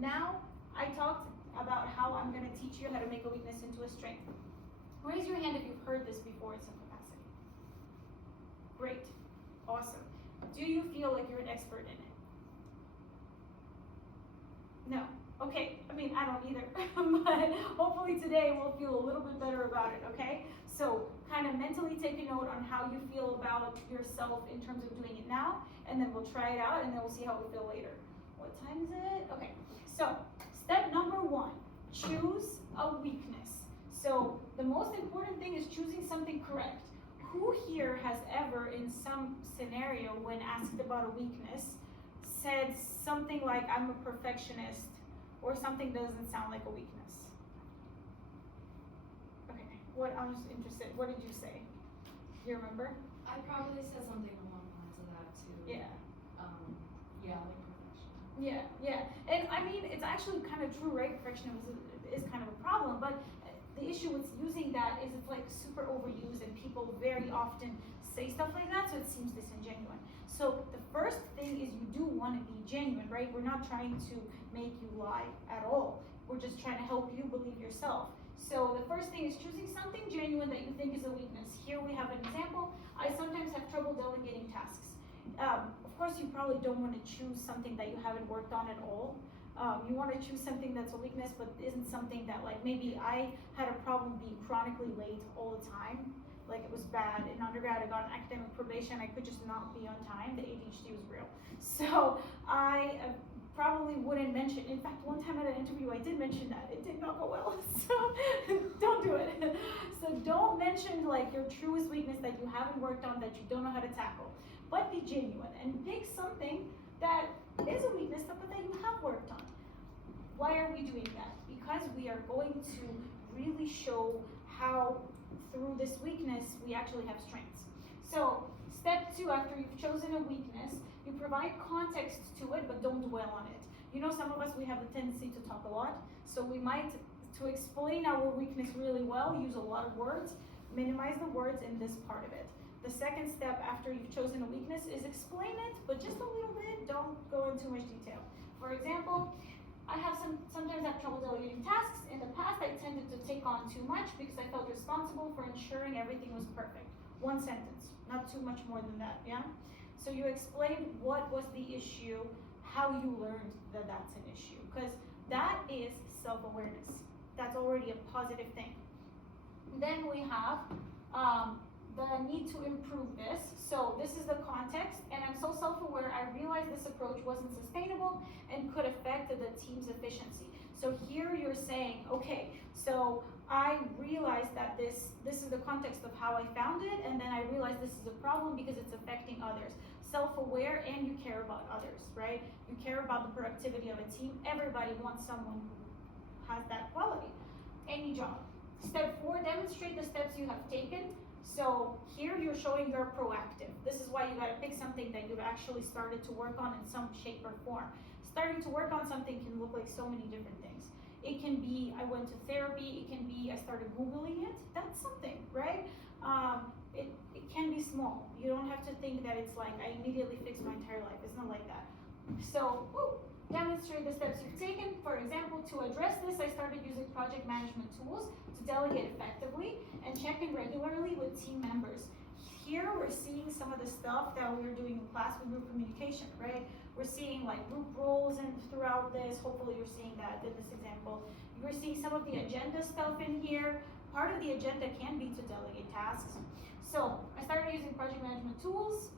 Now, I talked about how I'm going to teach you how to make a weakness into a strength. Raise your hand if you've heard this before in some capacity. Great. Awesome. Do you feel like you're an expert in it? No. Okay. I mean, I don't either. But hopefully today we'll feel a little bit better about it, okay? So kind of mentally take a note on how you feel about yourself in terms of doing it now, and then we'll try it out, and then we'll see how we feel later. What time is it? Okay. So step number 1, choose a weakness. So the most important thing is choosing something correct. Who here has ever, in some scenario, when asked about a weakness, said something like, I'm a perfectionist, or something doesn't sound like a weakness? Okay, I'm just interested. What did you say? You remember? I probably said something along the lines of that too. Yeah. Yeah, like perfection. Yeah. And I mean, it's actually kind of true, right? Perfectionism is kind of a problem, but the issue with using that is it's like super overused, and people very often say stuff like that, so it seems disingenuous. So the first thing is you do want to be genuine, right? We're not trying to make you lie at all. We're just trying to help you believe yourself. So the first thing is choosing something genuine that you think is a weakness. Here we have an example. I sometimes have trouble delegating tasks. Of course, you probably don't want to choose something that you haven't worked on at all. You want to choose something that's a weakness, but isn't something that, like, maybe I had a problem being chronically late all the time. Like, it was bad. In undergrad, I got an academic probation. I could just not be on time. The ADHD was real. So I probably wouldn't mention. In fact, one time at an interview, I did mention that. It did not go well. So don't do it. So don't mention, like, your truest weakness that you haven't worked on, that you don't know how to tackle. But be genuine and pick something that is a weakness, but that you have worked on. Why are we doing that? Because we are going to really show how through this weakness we actually have strengths. So step 2, after you've chosen a weakness, you provide context to it, but don't dwell on it. You know, some of us, we have the tendency to talk a lot, so we might, to explain our weakness really well, use a lot of words. Minimize the words in this part of it. The second step after you've chosen a weakness is explain it, but just a little bit. Don't go into too much detail. For example, I have sometimes have trouble delegating tasks. In the past, I tended to take on too much because I felt responsible for ensuring everything was perfect. One sentence, not too much more than that, yeah? So you explain what was the issue, how you learned that that's an issue, because that is self-awareness. That's already a positive thing. Then we have the need to improve this. So this is the context, and I'm so self-aware, I realized this approach wasn't sustainable and could affect the team's efficiency. So here you're saying, okay, so I realized that this is the context of how I found it, and then I realized this is a problem because it's affecting others. Self-aware, and you care about others, right? You care about the productivity of a team. Everybody wants someone who has that quality. Any job. Step 4, demonstrate the steps you have taken. So here you're showing you're proactive. This is why you gotta pick something that you've actually started to work on in some shape or form. Starting to work on something can look like so many different things. It can be, I went to therapy. It can be, I started Googling it. That's something, right? It can be small. You don't have to think that it's like, I immediately fixed my entire life. It's not like that. So, demonstrate the steps you've taken. For example, to address this, I started using project management tools to delegate effectively and check in regularly with team members. Here we're seeing some of the stuff that we were doing in class with group communication, right? We're seeing like group roles and throughout this. Hopefully you're seeing that in this example. You're seeing some of the agenda stuff in here. Part of the agenda can be to delegate tasks. So I started using project management tools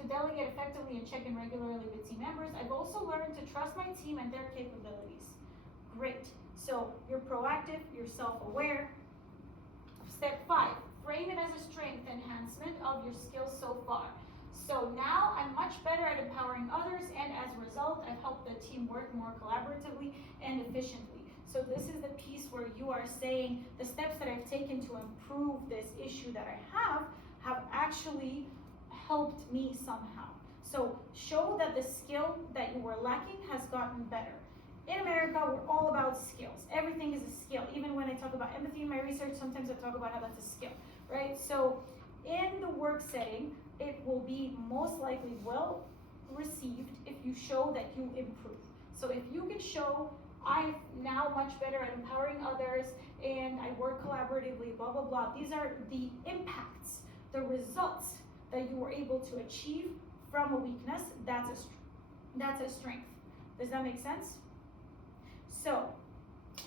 to delegate effectively and check in regularly with team members. I've also learned to trust my team and their capabilities. Great. So you're proactive, you're self-aware. Step 5, frame it as a strength enhancement of your skills so far. So now I'm much better at empowering others, and as a result, I've helped the team work more collaboratively and efficiently. So this is the piece where you are saying the steps that I've taken to improve this issue that I have actually helped me somehow. So show that the skill that you were lacking has gotten better. In America, we're all about skills. Everything is a skill. Even when I talk about empathy in my research, sometimes I talk about how that's a skill, right? So in the work setting, it will be most likely well received if you show that you improve. So if you can show I'm now much better at empowering others and I work collaboratively, blah, blah, blah. These are the impacts, the results that you were able to achieve from a weakness. That's a strength. Does that make sense? So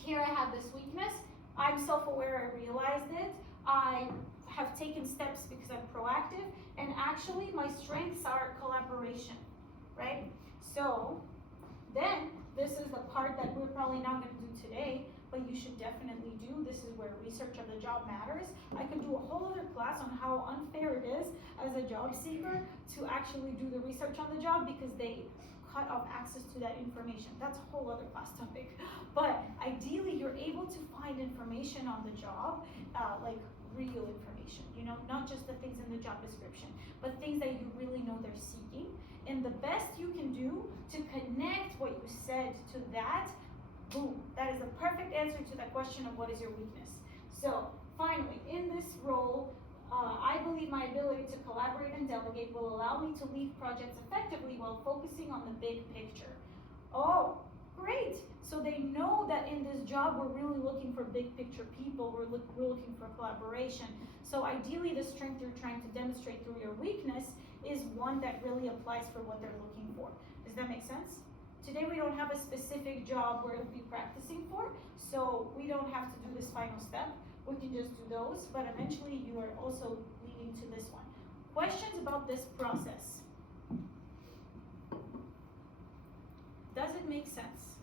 here I have this weakness. I'm self-aware, I realized it. I have taken steps because I'm proactive, and actually my strengths are collaboration, right? So then this is the part that we're probably not going to do today, but you should definitely do. This is where research of the job matters. I could do a whole other class on how unfair it is as a job seeker to actually do the research on the job because they cut off access to that information. That's a whole other class topic. But ideally, you're able to find information on the job, like real information, you know, not just the things in the job description, but things that you really know they're seeking. And the best you can do to connect what you said to that, boom, that is a perfect answer to that question of what is your weakness. So finally, in this role, I believe my ability to collaborate and delegate will allow me to lead projects effectively while focusing on the big picture. Oh, great. So they know that in this job, we're really looking for big picture people. We're looking for collaboration. So ideally, the strength you're trying to demonstrate through your weakness is one that really applies for what they're looking for. Does that make sense? Today, we don't have a specific job we're going to be practicing for, so we don't have to do this final step. We can just do those, but eventually you are also leading to this one. Questions about this process? Does it make sense?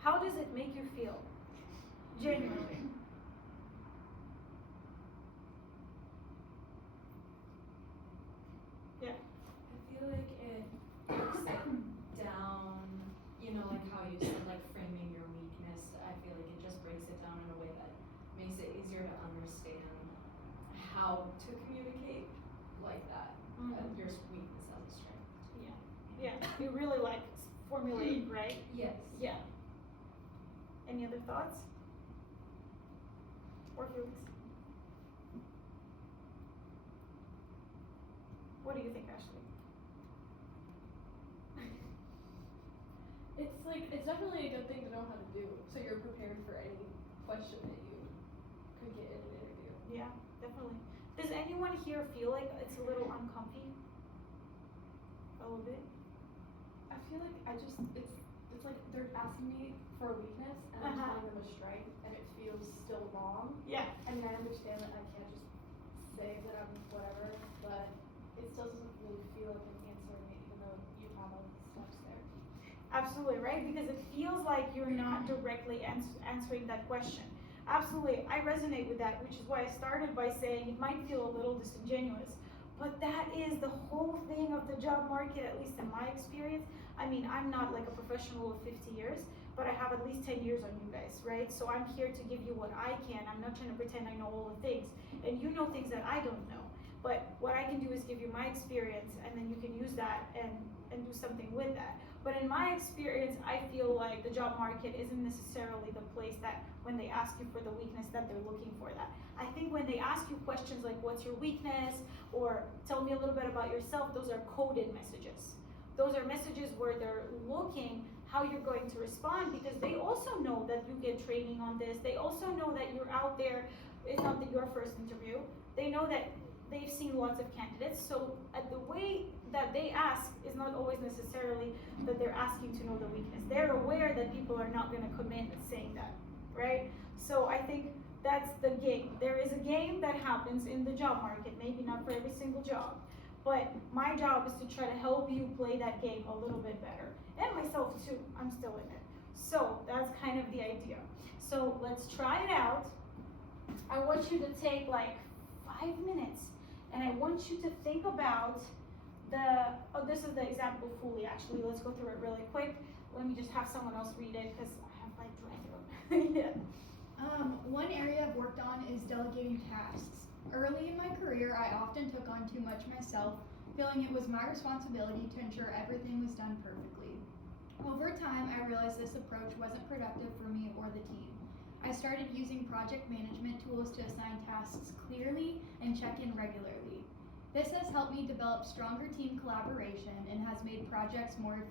How does it make you feel? Genuinely. Yeah. I feel like it breaks it down, you know, like how you said, like framing your weakness. I feel like it just breaks it down in a way that makes it easier to understand how to communicate like that. Your weakness as a strength. Yeah, you really like formulating, right? Yes. Yeah. Any other thoughts? Or feelings? What do you think, Ashley? It's definitely a good thing to know how to do, so you're prepared for any question that you could get in an interview. Yeah, definitely. Does anyone here feel like it's a little uncomfy? A little bit? I feel like it's like they're asking me for a weakness and I'm telling them a strength and it feels still wrong. Yeah. I mean, I understand that I can't just say that I'm whatever, but it still doesn't really feel like I'm answering it even though you have all the steps there. Absolutely, right? Because it feels like you're not directly answering that question. Absolutely, I resonate with that, which is why I started by saying it might feel a little disingenuous. But that is the whole thing of the job market, at least in my experience. I mean, I'm not like a professional of 50 years, but I have at least 10 years on you guys, right? So I'm here to give you what I can. I'm not trying to pretend I know all the things. And you know things that I don't know. But what I can do is give you my experience, and then you can use that and do something with that. But in my experience, I feel like the job market isn't necessarily the place that when they ask you for the weakness that they're looking for that. I think when they ask you questions like what's your weakness or tell me a little bit about yourself, those are coded messages. Those are messages where they're looking how you're going to respond because they also know that you get training on this. They also know that you're out there. It's not your first interview. They know that they've seen lots of candidates. So the way that they ask is not always necessarily that they're asking to know the weakness. They're aware that people are not going to commit saying that, right? So I think that's the game. There is a game that happens in the job market, maybe not for every single job, but my job is to try to help you play that game a little bit better. And myself too, I'm still in it. So that's kind of the idea. So let's try it out. I want you to take like 5 minutes and I want you to think about this is the example fully actually. Let's go through it really quick. Let me just have someone else read it because I have like dry throat. Yeah. One area I've worked on is delegating tasks. Early in my career, I often took on too much myself, feeling it was my responsibility to ensure everything was done perfectly. Over time, I realized this approach wasn't productive for me or the team. I started using project management tools to assign tasks clearly and check in regularly. This has helped me develop stronger team collaboration and has made projects more efficient.